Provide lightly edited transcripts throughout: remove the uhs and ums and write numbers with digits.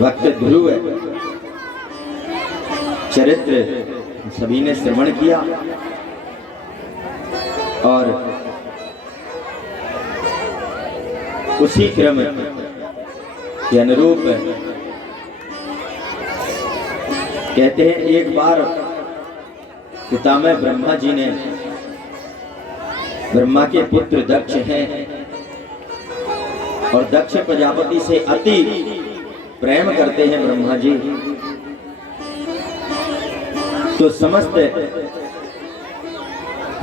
वक्त ध्रुव चरित्र सभी ने श्रवण किया और उसी क्रम के अनुरूप कहते हैं एक बार पितामह ब्रह्मा जी ने, ब्रह्मा के पुत्र दक्ष हैं और दक्ष प्रजापति से अति प्रेम करते हैं ब्रह्मा जी, तो समस्त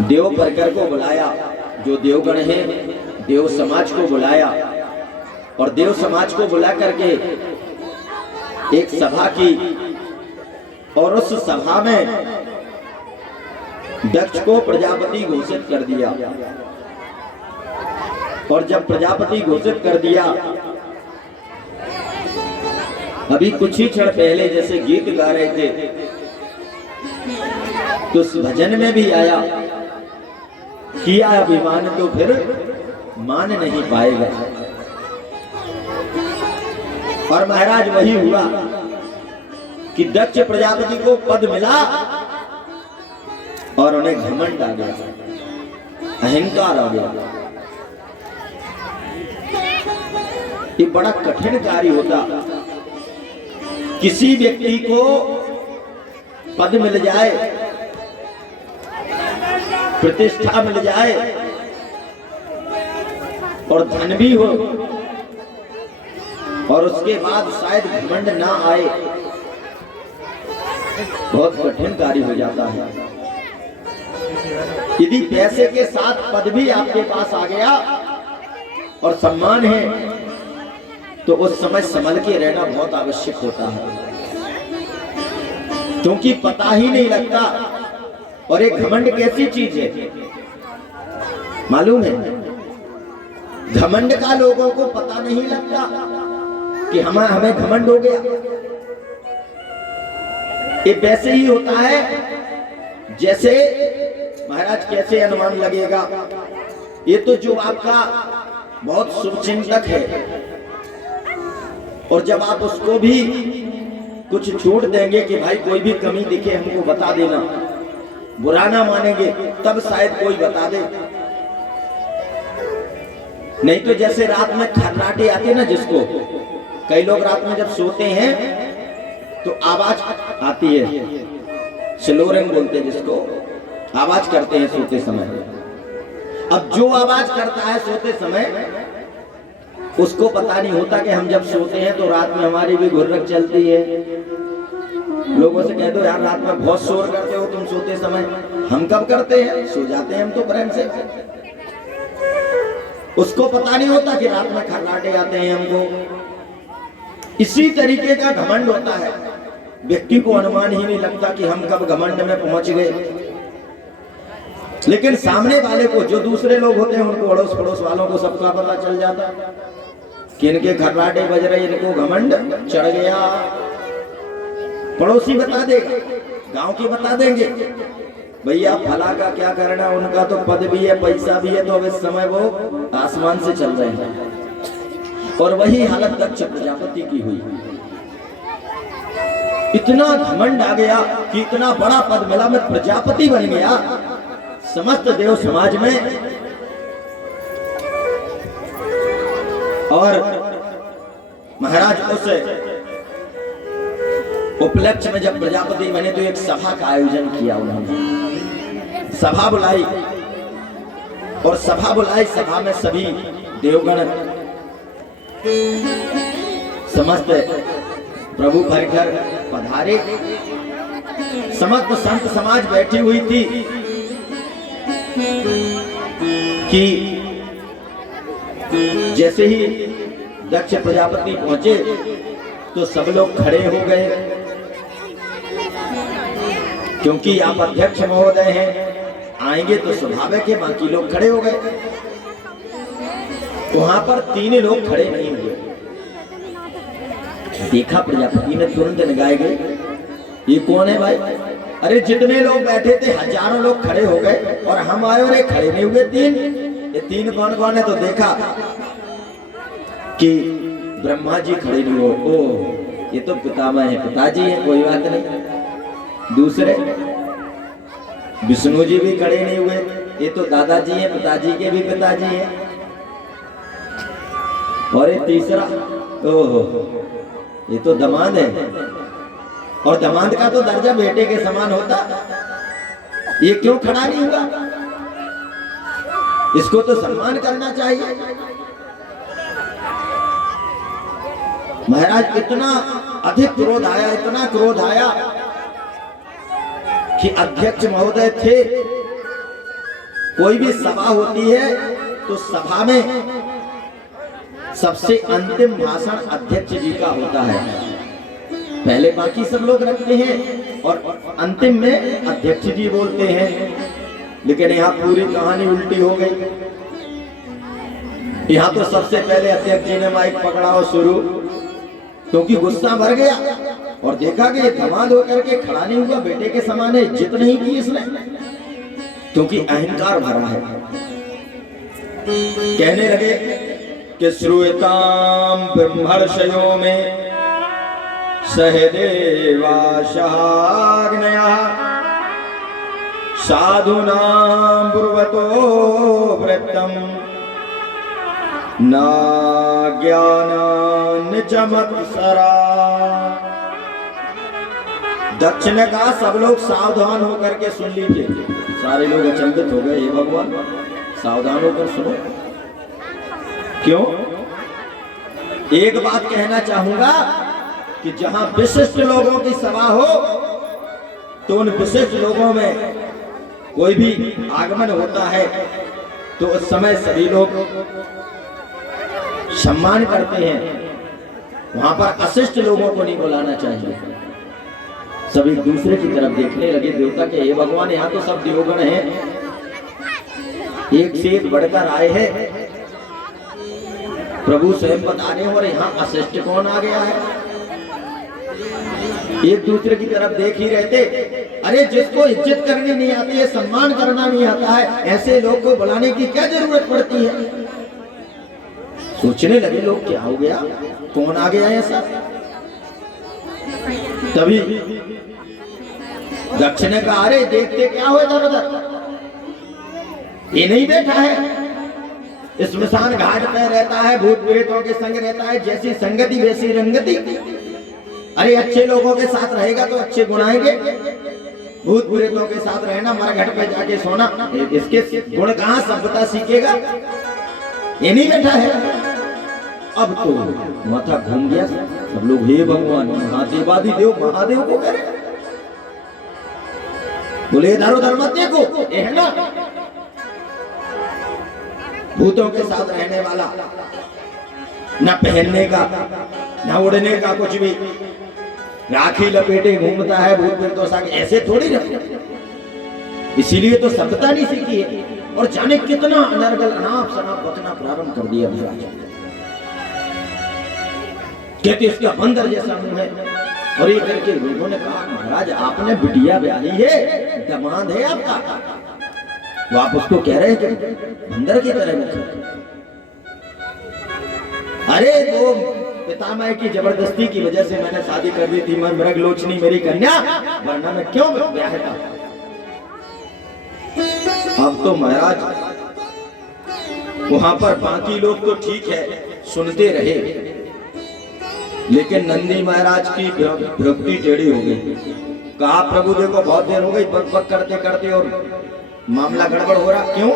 देव परकर को बुलाया, जो देवगण हैं देव समाज को बुलाया और देव समाज को बुला करके एक सभा की और उस सभा में दक्ष को प्रजापति घोषित कर दिया। और जब प्रजापति घोषित कर दिया, अभी कुछ ही क्षण पहले जैसे गीत गा रहे थे तो उस भजन में भी आया, किया अभिमान तो फिर मान नहीं पाएगा। और महाराज वही हुआ कि दक्ष प्रजापति को पद मिला और उन्हें घमंड आ गया, अहंकार आ गया। ये बड़ा कठिन कार्य होता, किसी व्यक्ति को पद मिल जाए, प्रतिष्ठा मिल जाए और धन भी हो और उसके बाद शायद घमंड ना आए, बहुत कठिन कार्य हो जाता है। यदि पैसे के साथ पद भी आपके पास आ गया और सम्मान है तो उस समय संभल के रहना बहुत आवश्यक होता है, क्योंकि पता ही नहीं लगता। और एक घमंड कैसी चीज है मालूम है? घमंड का लोगों को पता नहीं लगता कि हमें घमंड हो गया। ये वैसे ही होता है जैसे महाराज, कैसे अनुमान लगेगा? ये तो जो आपका बहुत शुभचिंतक है और जब आप उसको भी कुछ छूट देंगे कि भाई कोई भी कमी दिखे हमको बता देना, बुरा ना मानेंगे, तब शायद कोई बता दे। नहीं तो जैसे रात में खर्राटे आते ना, जिसको कई लोग रात में जब सोते हैं तो आवाज आती है, स्लोरिंग बोलते हैं जिसको, आवाज करते हैं सोते समय। अब जो आवाज करता है सोते समय उसको पता नहीं होता कि हम जब सोते हैं तो रात में हमारी भी घुर्रक चलती है। लोगों से कह दो यार रात में बहुत शोर करते हो तुम सोते समय। हम कब करते हैं? सो जाते हैं हम तो प्रेम से। उसको पता नहीं होता कि रात में खर्राटे आते हैं हमको। इसी तरीके का घमंड होता है, व्यक्ति को अनुमान ही नहीं लगता कि हम कब घमंड में पहुंच गए। लेकिन सामने वाले को, जो दूसरे लोग होते हैं उनको, अड़ोस पड़ोस वालों को सबका पता चल जाता कि इनके खर्राटे बज रहे, इनको घमंड चढ़ गया। पड़ोसी बता देगा, गांव के बता देंगे, भैया फला का क्या करना, उनका तो पद भी है पैसा भी है, तो अब इस समय वो आसमान से चल रहे हैं। और वही हालत दक्ष प्रजापति की हुई। इतना घमंड आ गया कि इतना बड़ा पद मिला, मैं प्रजापति बन गया समस्त देव समाज में। और महाराज उस उपलक्ष्य में जब प्रजापति बने तो एक सभा का आयोजन किया उन्होंने। सभा बुलाई और सभा में सभी देवगण समस्त प्रभु भरकर पधारे। समस्त संत समाज बैठी हुई थी कि जैसे ही दक्ष प्रजापति पहुंचे तो सब लोग खड़े हो गए, क्योंकि आप अध्यक्ष महोदय हैं, आएंगे तो स्वाभाविक है बाकी लोग खड़े हो गए। वहां पर 3 लोग खड़े नहीं हुए। देखा प्रजापति ने, तुरंत निगाह गई, ये कौन है भाई? अरे जितने लोग बैठे थे हजारों लोग खड़े हो गए और हम आए और खड़े नहीं हुए 3। ये 3 कौन कौन है? तो देखा कि ब्रह्मा जी खड़े नहीं हो, ओ ये तो पितामह है, पिताजी है, कोई बात नहीं। दूसरे विष्णु जी भी खड़े नहीं हुए, ये तो दादाजी है, पिताजी के भी पिताजी हैं। और ये तीसरा, ओहो ये तो दामाद है, और दामाद का तो दर्जा बेटे के समान होता, ये क्यों खड़ा नहीं हुआ? इसको तो सम्मान करना चाहिए। महाराज इतना अधिक क्रोध आया, इतना क्रोध आया कि अध्यक्ष महोदय थे, कोई भी सभा होती है तो सभा में सबसे अंतिम भाषण अध्यक्ष जी का होता है। पहले बाकी सब लोग रखते हैं और अंतिम में अध्यक्ष जी बोलते हैं। लेकिन यहाँ पूरी कहानी उल्टी हो गई। यहाँ तो सबसे पहले अध्यक्ष जी ने माइक पकड़ा और शुरू, क्योंकि गुस्सा भर गया और देखा कि ये दामाद होकर के खड़ा नहीं हुआ, बेटे के समान है, इज्जत नहीं की इसने, क्योंकि अहंकार भरा है। कहने लगे कि श्रूयताम ब्रह्मर्षयो में सहदेवा शाग्नया साधुनां ब्रुवतो व्रतम ना ज्ञान चमत्सरा। दक्ष ने कहा सब लोग सावधान होकर के सुन लीजिए। सारे लोग अचंभित हो गए, हे भगवान सावधान होकर सुनो। क्यों? एक बात कहना चाहूंगा कि जहां विशिष्ट लोगों की सभा हो तो उन विशिष्ट लोगों में कोई भी आगमन होता है तो उस समय सभी लोग सम्मान करते हैं। वहां पर अशिष्ट लोगों को नहीं बुलाना चाहिए। सब एक दूसरे की तरफ देखने लगे देवता के, हे भगवान यहाँ तो सब देवगण हैं, एक से एक बढ़कर आए हैं, प्रभु स्वयं बता रहे हैं, और यहाँ अशिष्ट कौन आ गया है? एक दूसरे की तरफ देख ही रहते। अरे जिसको इज्जत करनी नहीं आती है, सम्मान करना नहीं आता है, ऐसे लोग को बुलाने की क्या जरूरत पड़ती है? सोचने लगे लोग क्या हो गया, कौन आ गया ऐसा? तभी दक्ष ने कहा अरे देखते क्या हो इधर उधर, ये नहीं बैठा है, स्मशान घाट पे रहता है, भूत प्रेतों के संग रहता है, जैसी संगति वैसी रंगति। अरे अच्छे लोगों के साथ रहेगा तो अच्छे गुण आएंगे, भूत प्रेतों के साथ रहना, मरघट पे जाके सोना, इसके गुण कहाँ सभ्यता सीखेगा? ये नहीं बैठा है। अब तो माथा घूम गया, सब लोग हे भगवान महादेवादि देव महादेव को करे, बोले इधर उधर मत देखो, ये है ना भूतों के साथ रहने वाला, न पहनने का न उड़ने का कुछ भी, राखी लपेटे घूमता है भूत प्रेतों से, ऐसे थोड़ी रहते। इसीलिए तो सभ्यता नहीं सीखी है, और जाने कितना अनर्गल अनाप शनाप बचना प्रारंभ कर दिया महाराज। कहते इसका बंदर जैसा मुंह है, और ये करके लोगों ने कहा महाराज आपने बिटिया ब्याही है, दामाद है आपका, तो आप उसको कह रहे हैं कि बंदर की तरह मुख। अरे वो पितामह की जबरदस्ती की वजह से मैंने शादी कर दी थी, मैं मृगलोचनी मेरी कन्या, वरना मैं क्यों ब्याहता। अब तो महाराज वहां पर बाकी लोग तो ठीक है सुनते रहे, लेकिन नंदी महाराज की भक्ति टेढ़ी हो गई। कहा प्रभु देखो बहुत देर हो गई बक बक करते करते और मामला गड़बड़ हो रहा। क्यों?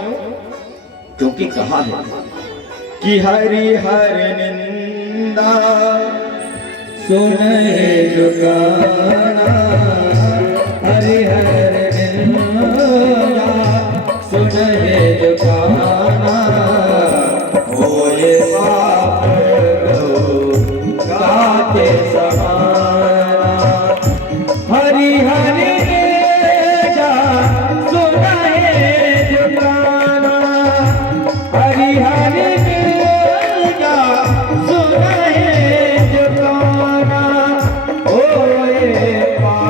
क्योंकि कहा है कि हरि हरि निंदा सुने जुगाना, हरि हरि निंदा सुने जुगाना, होए पाप गाते समाना, हरि हरि निंदा सुने जुगाना, हरि हरि निंदा सुने जुगाना, होए पाप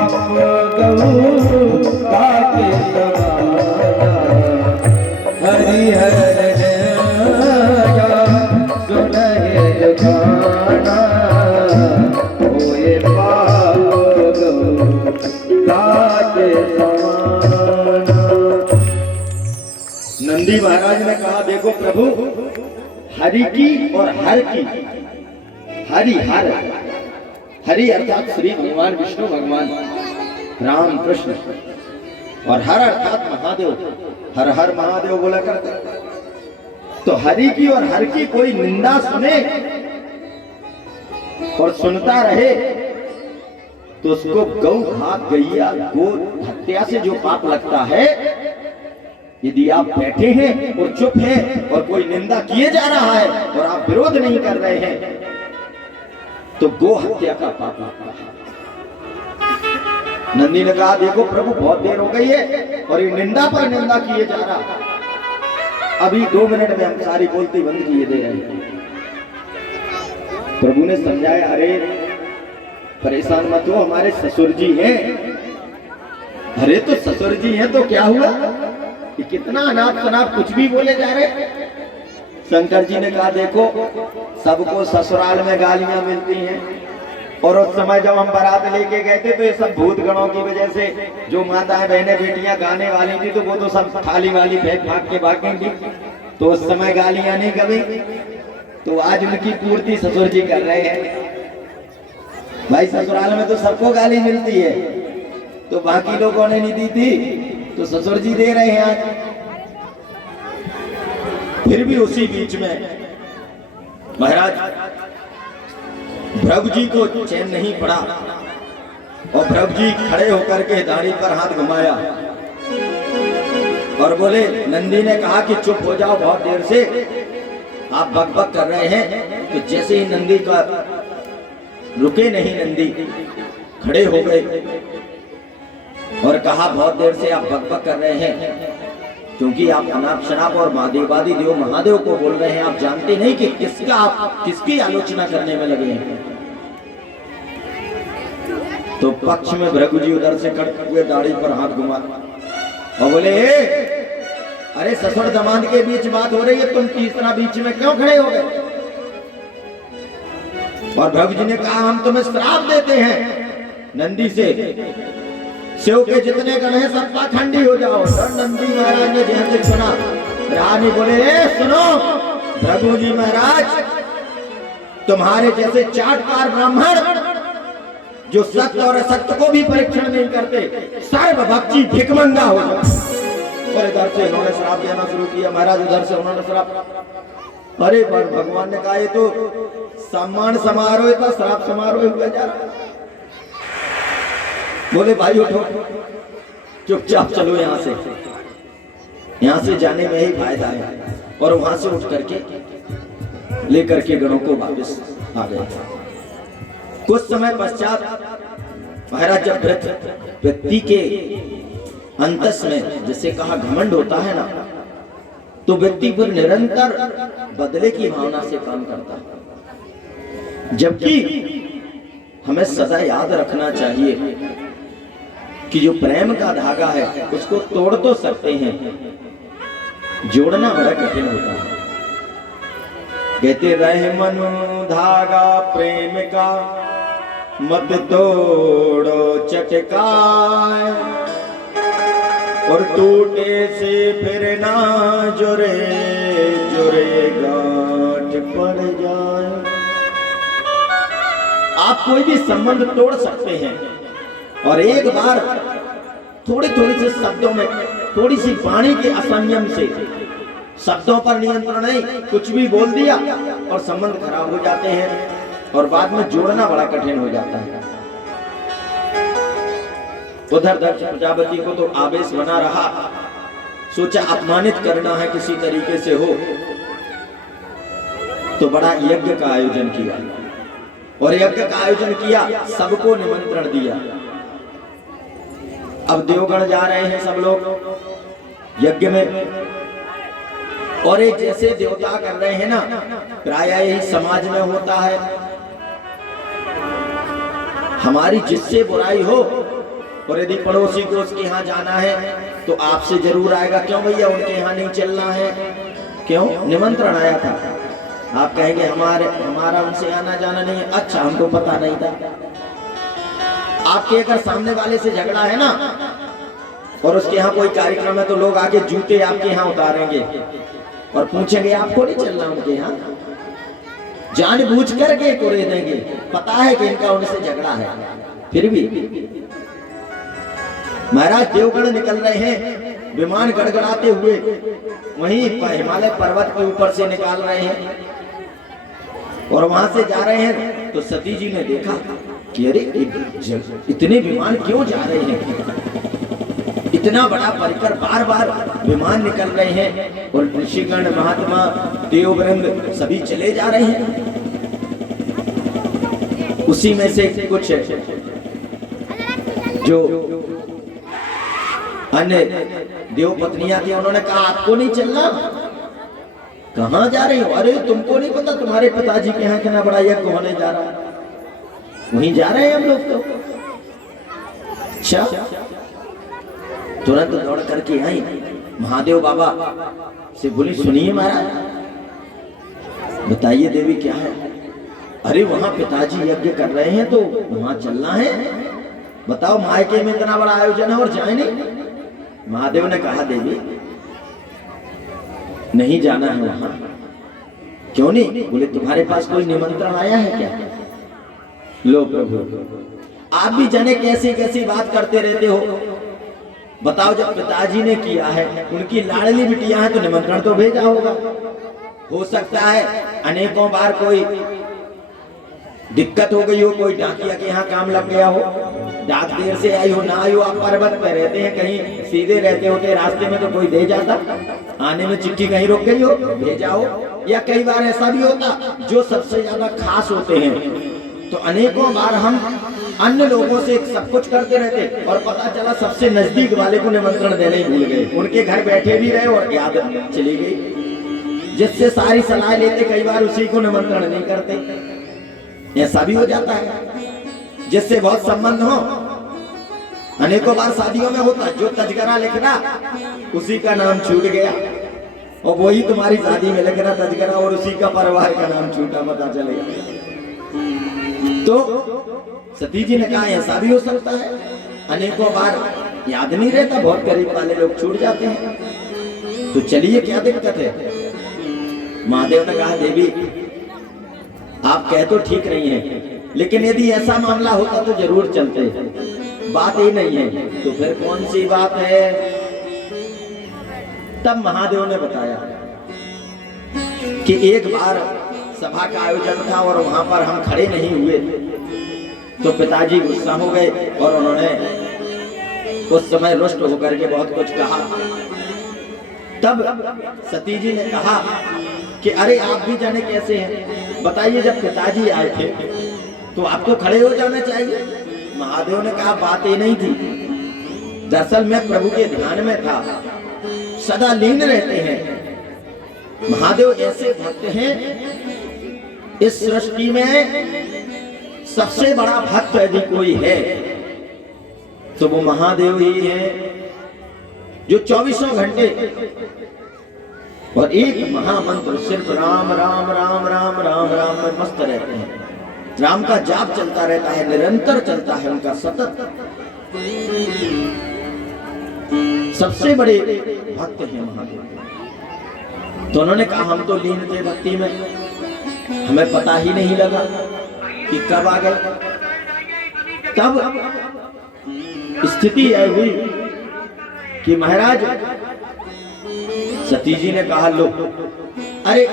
जाना, होए पाप काटे समाना। नंदी महाराज ने कहा, देखो प्रभु, हरि की और हर की, हरि हर, हरि अर्थात श्री भगवान विष्णु भगवान राम कृष्ण, और हर अर्थात महादेव, हर हर महादेव बोला करते। तो हरि की और हर की कोई निंदा सुने और सुनता रहे तो उसको गौ घात, गैया, गो हत्या से जो पाप लगता है, यदि आप बैठे हैं और चुप हैं और कोई निंदा किए जा रहा है और आप विरोध नहीं कर रहे हैं, तो गो हत्या का पाप लगता है। नंदी ने कहा, देखो प्रभु, बहुत देर हो गई है और ये निंदा पर निंदा किए जा रहा, अभी 2 मिनट में हम सारी बोलती बंद किए दे रहे हैं। प्रभु ने समझाया, अरे परेशान मत हो, हमारे ससुर जी हैं। अरे तो ससुर जी हैं तो क्या हुआ, कि कितना अनाप शनाप कुछ भी बोले जा रहे। शंकर जी ने कहा, देखो सबको ससुराल में गालियां मिलती हैं, और उस समय जब हम बारात लेके गए थे तो ये सब भूत गणों की वजह से जो माताएं बहनें बेटियां गाने वाली थी, तो वो तो सब थाली वाली फेंक भाग के भागेंगी, तो उस समय गालियां नहीं कभी, तो आज उनकी पूर्ति ससुर जी कर रहे हैं। भाई ससुराल में तो सबको गाली मिलती है, तो बाकी लोगों ने नहीं दी थी, तो ससुर जी दे रहे हैं आज। फिर भी उसी बीच में महाराज भृगु जी को चैन नहीं पड़ा, और भृगु जी खड़े होकर के दाढ़ी पर हाथ घुमाया और बोले, नंदी ने कहा कि चुप हो जाओ, बहुत देर से आप बकबक कर रहे हैं। तो जैसे ही नंदी का रुके नहीं, नंदी खड़े हो गए और कहा, बहुत देर से आप बकबक कर रहे हैं, क्योंकि आप अनाप शनाप और महादेवादी देव महादेव को बोल रहे हैं, आप जानते नहीं कि आप किसकी आलोचना करने में लगे हैं। तो पक्ष में भृगु जी उधर से खड़े हुए दाढ़ी पर हाथ घुमा और बोले, अरे ससुर दमाद के बीच बात हो रही है, तुम तीसरा बीच में क्यों खड़े हो गए। और भृगु जी ने कहा, हम तुम्हें श्राप देते हैं नंदी से, शिव के जितने गण हैं सब पाखंडी हो जाओ। और नंदी महाराज ने जैसे सुना, रानी बोले, सुनो भृगु जी महाराज, तुम्हारे जैसे चाटकार ब्राह्मण जो सत्य और असत्य को भी परीक्षण नहीं करते, सर्वभक्षी भिखमंगा हो जाए। और इधर से इन्होंने श्राप देना शुरू किया महाराज, उधर से उन्होंने श्राप। अरे भगवान ने कहा, ये तो सम्मान समारोह था, श्राप समारोह हुआ जा रहा। बोले, भाई उठो, चुपचाप चलो यहाँ से जाने में ही फायदा है। और वहां से उठ करके लेकर के गणों को वापस आ गए। कुछ समय पश्चात महाराज, जब व्यक्ति के अंतस में जैसे कहा घमंड होता है ना, तो व्यक्ति पर निरंतर बदले की भावना से काम करता है। जबकि हमें सदा याद रखना चाहिए कि जो प्रेम का धागा है उसको तोड़ तो सकते हैं, जोड़ना बड़ा कठिन होता है। कहते रहे मनु धागा प्रेम का, मत तोड़ो चटकाए, और टूटे से फिर ना जुड़े, जुड़े गांठ पड़ जाए। आप कोई भी संबंध तोड़ सकते हैं, और एक बार थोड़ी से शब्दों में, थोड़ी सी वाणी के असंयम से, शब्दों पर नियंत्रण नहीं, कुछ भी बोल दिया और संबंध खराब हो जाते हैं, और बाद में जोड़ना बड़ा कठिन हो जाता है। उधर दक्ष प्रजापति को तो आवेश बना रहा, सोचा अपमानित करना है किसी तरीके से हो, तो बड़ा यज्ञ का आयोजन किया, और यज्ञ का आयोजन किया, सबको निमंत्रण दिया। अब देवगण जा रहे हैं सब लोग यज्ञ में, और एक जैसे देवता कर रहे हैं ना, प्रायः यही समाज में होता है, हमारी जिससे बुराई हो और यदि पड़ोसी को उसके यहाँ जाना है तो आपसे जरूर आएगा, क्यों भैया उनके यहाँ नहीं चलना है, क्यों निमंत्रण आया था। आप कहेंगे हमारा उनसे आना जाना नहीं है। अच्छा, हमको पता नहीं था। आपके अगर सामने वाले से झगड़ा है ना और उसके यहाँ कोई कार्यक्रम है तो लोग आके जूते आपके यहाँ उतारेंगे और पूछेंगे आपको नहीं चलना उनके यहाँ, जानबूझ करके कोरे देंगे, पता है कि इनका उनसे झगड़ा है। फिर भी महाराज देवगढ़ निकल रहे हैं, विमान गड़गड़ाते हुए वहीं हिमालय पर्वत के ऊपर से निकाल रहे हैं और वहां से जा रहे हैं तो सती जी ने देखा कि अरे इतने विमान क्यों जा रहे हैं, इतना बड़ा परिकर, बार बार विमान निकल रहे हैं और ऋषिगण, महात्मा, देववृंद सभी चले जा रहे हैं। उसी में से कुछ जो अन्य देव पत्नियां थी, उन्होंने कहा आपको नहीं चलना, कहां जा रही हो? अरे तुमको नहीं पता तुम्हारे पिताजी के यहाँ कितना बड़ा यज्ञ होने जा रहा है, वहीं जा रहे हैं हम लोग। तो अच्छा, तुरंत दौड़ करके आई महादेव बाबा से बोली, सुनिए महाराज, बताइए देवी क्या है? अरे वहां पिताजी यज्ञ कर रहे हैं तो वहां चलना है, बताओ मायके में इतना बड़ा आयोजन है और जाए नहीं? महादेव ने कहा देवी नहीं जाना है वहां। क्यों नहीं? बोले तुम्हारे पास कोई निमंत्रण आया है क्या? लो प्रभु, आप भी जाने कैसी कैसी बात करते रहते हो, बताओ जब पिताजी ने किया है, उनकी लाडली बिटिया है तो निमंत्रण तो भेजा होगा। हो सकता है अनेकों बार कोई दिक्कत हो गई हो, कोई डाकिया के यहाँ काम लग गया हो, डाक देर से आई हो, ना आई हो, आप पर्वत पे रहते हैं, कहीं सीधे रहते होते रास्ते में तो कोई दे जाता, आने में चिट्ठी कहीं रुक गई हो, भेजा हो। या कई बार ऐसा भी होता जो सबसे ज्यादा खास होते हैं तो अनेकों बार हम अन्य लोगों से सब कुछ करते रहते और पता चला सबसे नजदीक वाले को निमंत्रण देने ही भूल गए, उनके घर बैठे भी रहे और याद चली गई। जिससे सारी सलाह लेते कई बार उसी को निमंत्रण नहीं करते, ऐसा भी हो जाता है। जिससे बहुत संबंध हो, अनेकों बार शादियों में होता, जो तजगरा लिखना उसी का नाम छूट गया और वही तुम्हारी शादी में लिखना तजगरा और उसी का परिवार का नाम छूटा, पता चलेगा। तो सती जी ने कहा ऐसा भी हो सकता है, अनेकों बार याद नहीं रहता, बहुत करीब वाले लोग छूट जाते हैं, तो चलिए क्या दिक्कत है? महादेव ने कहा देवी आप कह तो ठीक रही हैं, लेकिन यदि ऐसा मामला होता तो जरूर चलते, बात ही नहीं है तो फिर कौन सी बात है? तब महादेव ने बताया कि एक बार सभा का आयोजन था और वहां पर हम खड़े नहीं हुए तो पिताजी गुस्सा हो गए और उन्होंने उस समय रुष्ट होकर के बहुत कुछ कहा। तब सती जी ने कहा कि अरे आप भी जाने कैसे हैं, बताइए जब पिताजी आए थे तो आपको खड़े हो जाना चाहिए। महादेव ने कहा बात ही नहीं थी, दरअसल मैं प्रभु के ध्यान में था, सदा लीन रहते हैं। महादेव ऐसे भक्त हैं, इस सृष्टि में सबसे बड़ा भक्त यदि कोई है तो वो महादेव ही है, जो 24 घंटे और एक महामंत्र सिर्फ राम राम राम राम राम राम में मस्त रहते हैं। राम का जाप चलता रहता है, निरंतर चलता है उनका सतत। सबसे बड़े भक्त हैं महादेव। तो उन्होंने कहा हम तो लीन थे भक्ति में, हमें पता ही नहीं लगा कि कब आ गए। तब स्थिति यह हुई कि महाराज सती जी ने कहा लो, अरे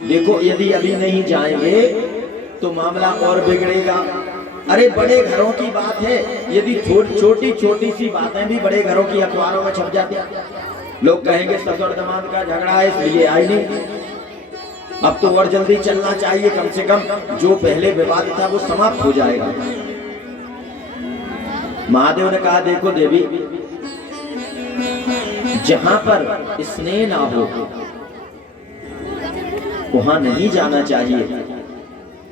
देखो यदि अभी नहीं जाएंगे तो मामला और बिगड़ेगा। अरे बड़े घरों की बात है, यदि छोटी छोटी सी बातें भी बड़े घरों की अखबारों में छप जाती, लोग कहेंगे ससुर दामाद का झगड़ा है इसलिए आई नहीं, अब तो और जल्दी चलना चाहिए, कम से कम जो पहले विवाद था वो समाप्त हो जाएगा। महादेव ने कहा देखो देवी, जहां पर स्नेह ना हो वहां नहीं जाना चाहिए,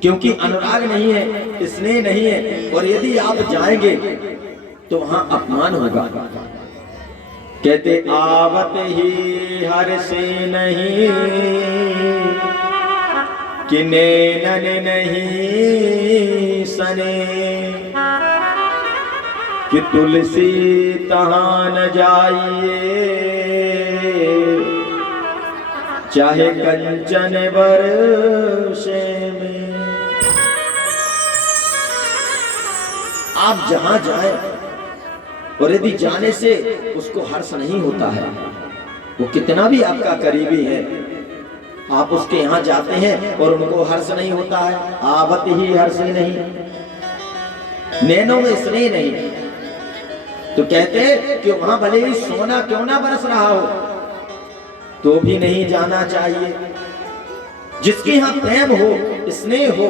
क्योंकि अनुराग नहीं है, स्नेह नहीं है, और यदि आप जाएंगे तो वहां अपमान होगा। कहते आवत ही हर से नहीं कि नैनन नहीं सने, कि तुलसी तहां न जाइए, चाहे कंचन बरसे में। आप जहां जाए और यदि जाने से उसको हर्ष नहीं होता है, वो कितना भी आपका करीबी है, आप उसके यहाँ जाते हैं और उनको हर्ष नहीं होता है, आवत ही हर्ष ही नहीं, नैनों में स्नेह नहीं, तो कहते हैं कि वहां भले ही सोना क्यों ना बरस रहा हो तो भी नहीं जाना चाहिए। जिसके यहाँ प्रेम हो, स्नेह हो,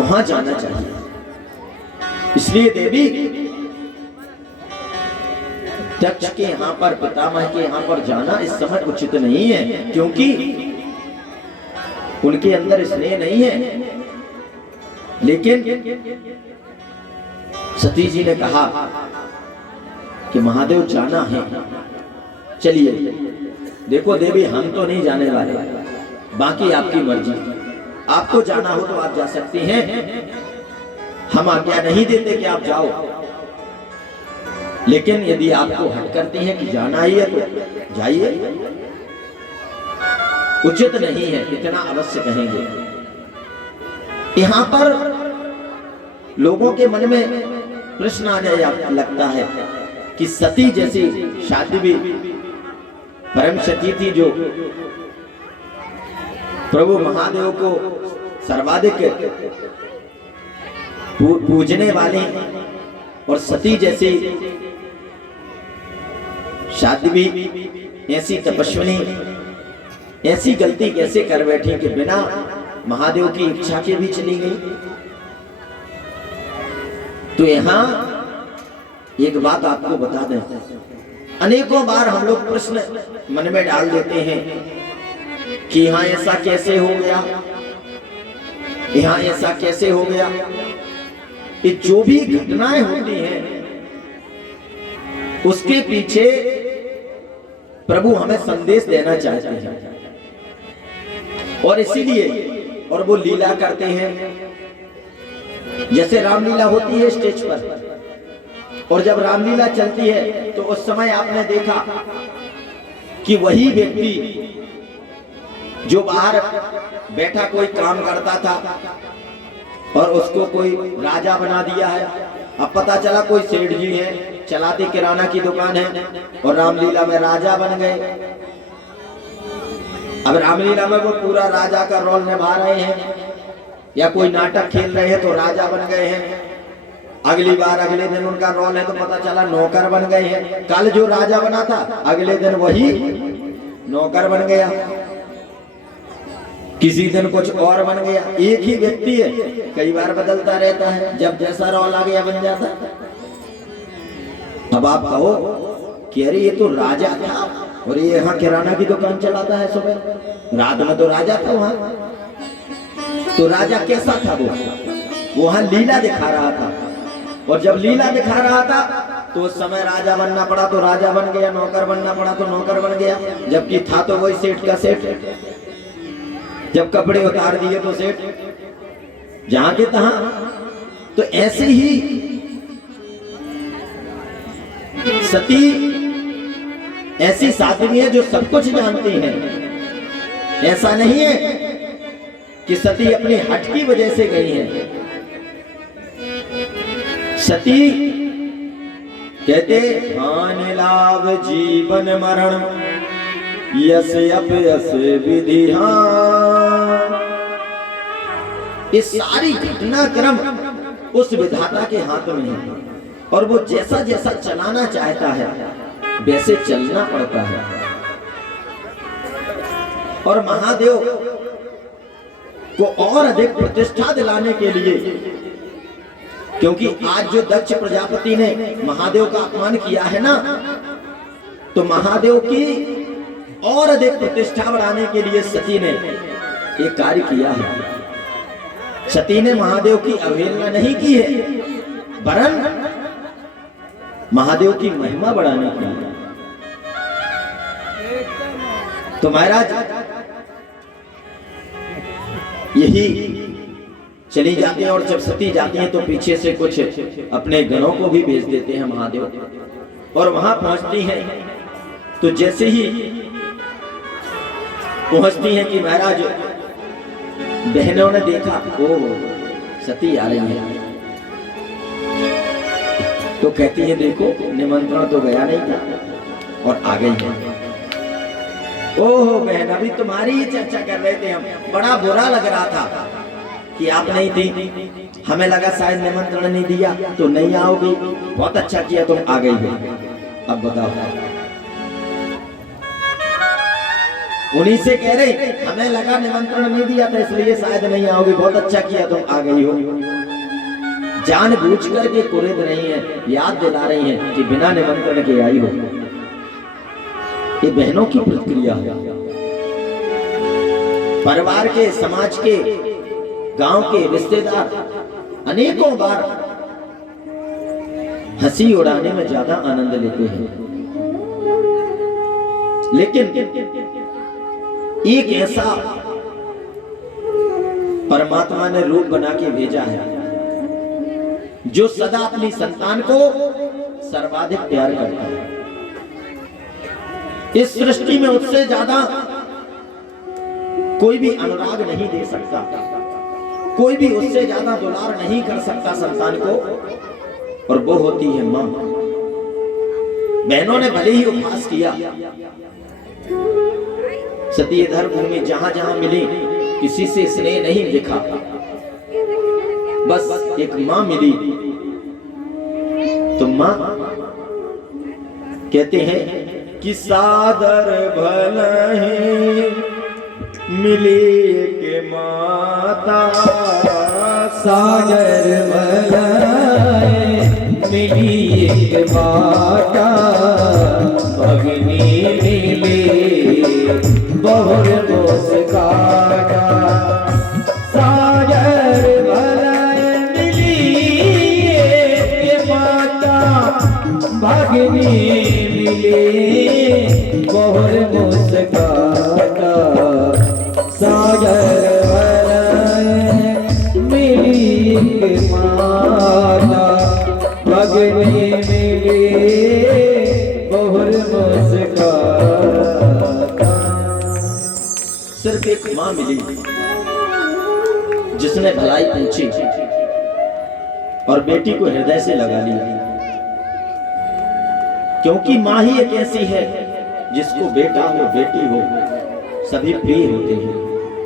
वहां जाना चाहिए। इसलिए देवी दक्ष के यहाँ पर, पितामह के यहाँ पर जाना इस समय उचित नहीं है, क्योंकि उनके अंदर स्नेह नहीं है। लेकिन सती जी ने कहा कि महादेव जाना है, चलिए। देखो देवी, हम तो नहीं जाने वाले, बाकी आपकी मर्जी, आपको जाना हो तो आप जा सकती हैं, हम आज्ञा नहीं देते कि आप जाओ। लेकिन यदि आपको हट करती हैं कि जाना ही है तो जाइए, उचित नहीं है, इतना अवश्य कहेंगे। यहां पर लोगों के मन में प्रश्न आने लगता है कि सती जैसी शादी परम सती थी, जो प्रभु महादेव को सर्वाधिक पूजने वाली, और सती जैसी शादी ऐसी तपस्विनी ऐसी गलती कैसे कर बैठी कि बिना महादेव की इच्छा के भी चली गई। तो यहां एक बात आपको बता दें, अनेकों बार हम लोग प्रश्न मन में डाल देते हैं कि यहां ऐसा कैसे हो गया, यहां ऐसा कैसे हो गया। ये जो भी घटनाएं होती हैं उसके पीछे प्रभु हमें संदेश देना चाहते हैं, और इसीलिए और वो लीला करते हैं। जैसे रामलीला होती है स्टेज पर, और जब रामलीला चलती है तो उस समय आपने देखा कि वही व्यक्ति जो बाहर बैठा कोई काम करता था और उसको कोई राजा बना दिया है। अब पता चला कोई सेठ जी है, चलाते किराना की दुकान है, और रामलीला में राजा बन गए। अब रामलीला में वो पूरा राजा का रोल निभा रहे हैं, या कोई नाटक खेल रहे हैं तो राजा बन गए हैं। अगली बार अगले दिन उनका रोल है तो पता चला नौकर बन गए हैं। कल जो राजा बना था अगले दिन वही नौकर बन गया, किसी दिन कुछ और बन गया। एक ही व्यक्ति है, कई बार बदलता रहता है, जब जैसा रोल आ गया बन जाता। अब आप कहो कि अरे ये तो राजा था और ये यहाँ किराना की दुकान चलाता है सुबह, रात में तो राजा था वहां। तो राजा कैसा था? वो वहां लीला दिखा रहा था, और जब लीला दिखा रहा था तो उस समय राजा बनना पड़ा तो राजा बन गया, नौकर बनना पड़ा तो नौकर बन गया, जबकि था तो वही सेठ का सेठ। जब कपड़े उतार दिए तो सेठ, जहां के तहां। तो ऐसे ही सती ऐसी साध्वी है जो सब कुछ जानती है। ऐसा नहीं है कि सती अपनी हट की वजह से गई है। सती कहते हान लाभ जीवन मरण यस अपयस विधिहान। ये सारी घटनाक्रम उस विधाता के हाथ में है, और वो जैसा जैसा चलाना चाहता है वैसे चलना पड़ता है। और महादेव को और अधिक प्रतिष्ठा दिलाने के लिए, क्योंकि आज जो दक्ष प्रजापति ने महादेव का अपमान किया है ना, तो महादेव की और अधिक प्रतिष्ठा बढ़ाने के लिए सती ने एक कार्य किया है। सती ने महादेव की अवहेलना नहीं की है, वरन महादेव की महिमा बढ़ाने के लिए। तो महाराज यही चली जाती हैं, और जब सती जाती हैं तो पीछे से कुछ अपने गणों को भी भेज देते हैं महादेव, और वहां पहुंचती हैं तो जैसे ही पहुंचती हैं कि महाराज बहनों ने देखा ओ सती आ रही है, तो कहती है देखो निमंत्रण तो गया नहीं था और आ गई है। ओहो बहन, अभी तुम्हारी ही चर्चा कर रहे थे हम, बड़ा बुरा लग रहा था कि आप नहीं थी, हमें लगा शायद निमंत्रण नहीं दिया तो नहीं आओगी, बहुत अच्छा किया तुम आ गई हो। अब बताओ, उन्हीं से कह रहे हमें लगा निमंत्रण नहीं दिया था इसलिए शायद नहीं आओगी, बहुत अच्छा किया तुम आ गई हो। जानबूझ करके कुरेद रही है, याद दिला रही है कि बिना निमंत्रण के आई हो। ये बहनों की प्रतिक्रिया है। परिवार के, समाज के, गांव के रिश्तेदार अनेकों बार हंसी उड़ाने में ज्यादा आनंद लेते हैं, लेकिन एक ऐसा परमात्मा ने रूप बना के भेजा है जो सदा अपनी संतान को सर्वाधिक प्यार करता है। इस सृष्टि में उससे ज्यादा कोई भी अनुराग नहीं दे सकता, कोई भी उससे ज्यादा दुलार नहीं कर सकता संतान को, और वो होती है मां। बहनों ने भले ही उपवास किया, सती धर्मभूमि जहां जहां मिली किसी से स्नेह नहीं दिखा, बस एक मां मिली तो मां कहते हैं कि सादर भले मिली के माता, सागर भले मिली के माता, भगनी मिली बहुर मुस्काना। सागर भले मिली के माता, भगनी मिली बहुर मुस्काना। सागर भले मिली के माता, भगनी मिली बहुर मुस्काना। सिर्फ एक मां मिली जिसने भलाई पूछी और बेटी को हृदय से लगा लिया, क्योंकि मां ही एक ऐसी है जिसको बेटा हो बेटी हो सभी प्रिय होते हैं।